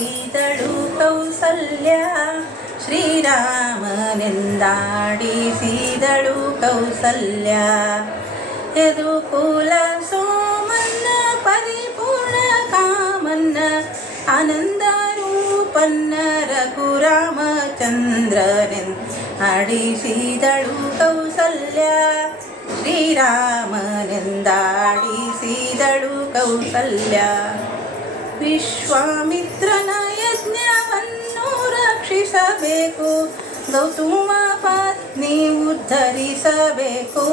ಆಡಿಸಿದಳು ಕೌಸಲ್ಯ. ಶ್ರೀರಾಮನೆಂದಾಡಿಸಿದಳು ಕೌಸಲ್ಯ. ಎದು ಕುಲ ಸೋಮನ್ನ, ಪರಿಪೂರ್ಣ ಕಾಮನ್ನ, ಆನಂದ ರೂಪನ್ನ ರಘುರಾಮಚಂದ್ರನೆನ್ ಆಡಿಸಿದಳು ಕೌಸಲ್ಯ. ಶ್ರೀರಾಮನೆಂದಾಡಿಸಿದಳು ಕೌಸಲ್ಯ. ವಿಶ್ವಾಮಿತ್ರ ರಕ್ಷಿಸಬೇಕು ಗೌತಮ ಪತ್ನಿ ಉದ್ಧರಿಸಬೇಕು.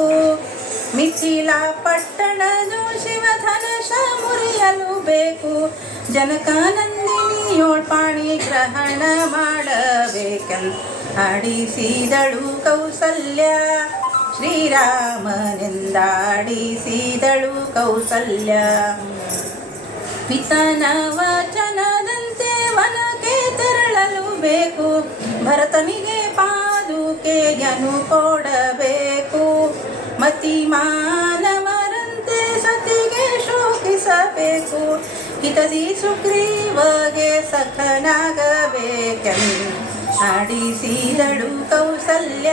ಮಿಥಿಲ ಪಟ್ಟಣದ ಶಿವಧನುಷ ಮುರಿಯಲು ಬೇಕು. ಜನಕಾನಂದಿನಿಯೋಳ್ಪಾಣಿ ಗ್ರಹಣ ಮಾಡಬೇಕನ್ ಆಡಿಸಿದಳು ಕೌಸಲ್ಯ. ಶ್ರೀರಾಮನೆಂದಾಡಿಸಿದಳು ಕೌಸಲ್ಯ. ಪಿತನ ವಚನ ಬೇಕು. ಭರತನಿಗೆ ಪಾದುಕೆಯನ್ನು ಕೊಡಬೇಕು. ಮತಿ ಮಾನವರಂತೆ ಸತಿಗೆ ಶೋಕಿಸಬೇಕು. ಹಿತದಿ ಸುಗ್ರೀವಗೆ ಸಖನಾಗಬೇಕೆನ್ ಆಡಿಸಿದಳು ಕೌಸಲ್ಯ.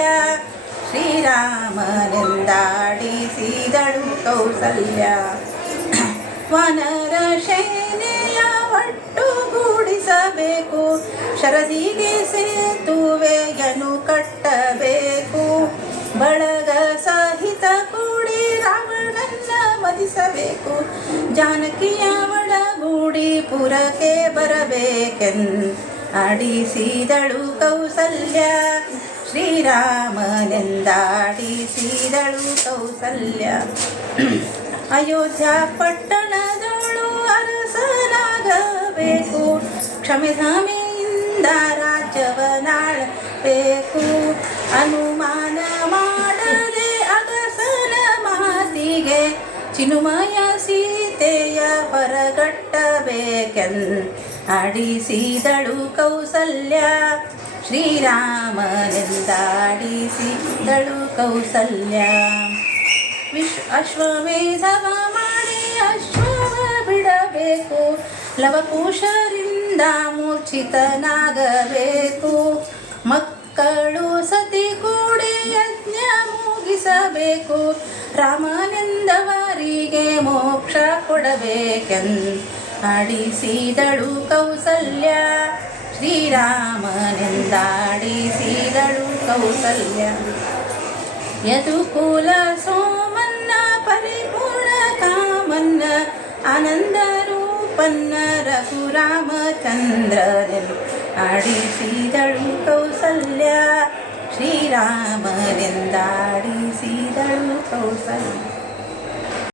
ಶ್ರೀರಾಮನೆಂದಾಡಿಸಿದಳು ಕೌಸಲ್ಯ. ವಾನರ ಒಟ್ಟು ಒಟ್ಟುಗೂಡಿಸಬೇಕು. ಶರದಿಗೆ ಸೇತುವೆಯನ್ನು ಕಟ್ಟಬೇಕು. ಬಳಗ ಸಹಿತ ಕೂಡಿ ರಾವಣನ್ನ ಮದಿಸಬೇಕು. ಜಾನಕಿಯ ಒಡಗೂಡಿ ಪುರಕ್ಕೆ ಬರಬೇಕೆನ್ ಅಡಿಸಿದಳು ಕೌಸಲ್ಯ. ಶ್ರೀರಾಮನೆಂದಾಡಿಸಿದಳು ಕೌಸಲ್ಯ. ಅಯೋಧ್ಯ ಪಟ್ಟಣದಳು ಅರಸನಾಗಬೇಕು. ಕ್ಷಮೆಧಾಮೆಯಿಂದ ರಾಜ್ಯವನಾಳಬೇಕು ಅನುಮಾನ ಮಾಡದೆ ಅಗಸನ ಮಾತಿಗೆ ಚಿನುಮಯ ಸೀತೆಯ ಹೊರಗಟ್ಟಬೇಕೆನ್ ಆಡಿಸಿದಳು ಕೌಸಲ್ಯ. ಶ್ರೀರಾಮನೆಂದಾಡಿಸಿದಳು ಕೌಸಲ್ಯ. ವಿಶ್ ಅಶ್ವಮೇಧವ ಮಾಡಿ ಅಶ್ವವ ಬಿಡಬೇಕು. ಲವಕುಶರಿಂದ ಮೂರ್ಛಿತನಾಗಬೇಕು. ಮಕ್ಕಳು ಸತಿ ಕೂಡಿ ಯಜ್ಞ ಮುಗಿಸಬೇಕು. ರಾಮನೆಂದವರಿಗೆ ಮೋಕ್ಷ ಕೊಡಬೇಕೆನ್ ಅಡಿಸಿದಳು ಕೌಸಲ್ಯ. ಶ್ರೀರಾಮನೆಂದಾಡಿಸಿದಳು ಕೌಸಲ್ಯ. ಯದುಕುಲ ಸೋಮನ್ನ, ಪರಿಪೂರ್ಣ ಕಾಮನ್ನ ಆನಂದ ರೂಪನ್ನ ರಘುರಾಮಚಂದ್ರನೆನ್ ಆಡಿಸಿದಳು ಕೌಸಲ್ಯ ಶ್ರೀರಾಮನೆಂದಾಡಿಸಿದಳು ಕೌಸಲ್ಯ